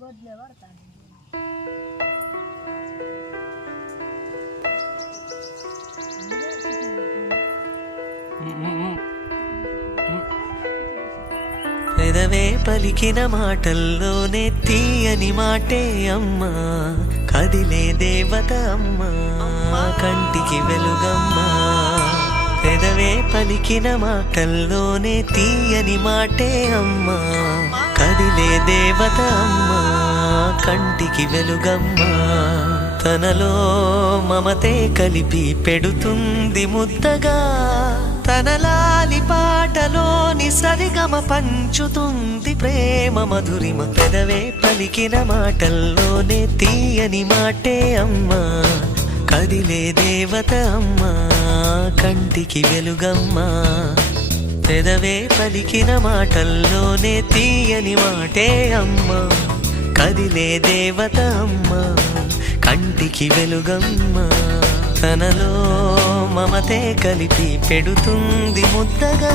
గొడ్లే పడతాను. పెదవే పలికిన మాటల్లోనే తీయని మాటే అమ్మా, కదిలే దేవత అమ్మా, కంటికి వెలుగమ్మా. పెదవే పలికిన మాటల్లోనే తీయని మాటే అమ్మా, కదిలే దేవత అమ్మా, కంటికి వెలుగమ్మా. తనలో మమతే కలిపి పెడుతుంది ముద్దగా, తన లాలి పాటలోని సరిగమ పంచుతుంది ప్రేమ మధురిమ. పెదవే పలికిన మాటల్లోనే తీయని మాటే అమ్మా, కదిలే దేవత అమ్మా, కంటికి వెలుగమ్మా. పెదవే పలికిన మాటల్లోనే తీయని మాటే అమ్మా, కదిలే దేవత అమ్మా, కంటికి వెలుగమ్మా. తనలో మమతే కలిపి పెడుతుంది ముద్దగా,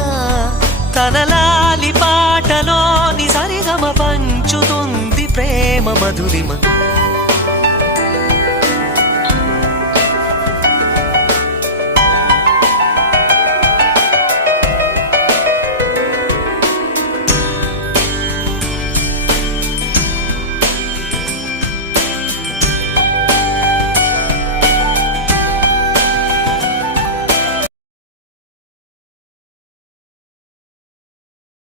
తన లాలి పాటలోని సరిగమ పంచుతుంది ప్రేమ మధురిమ.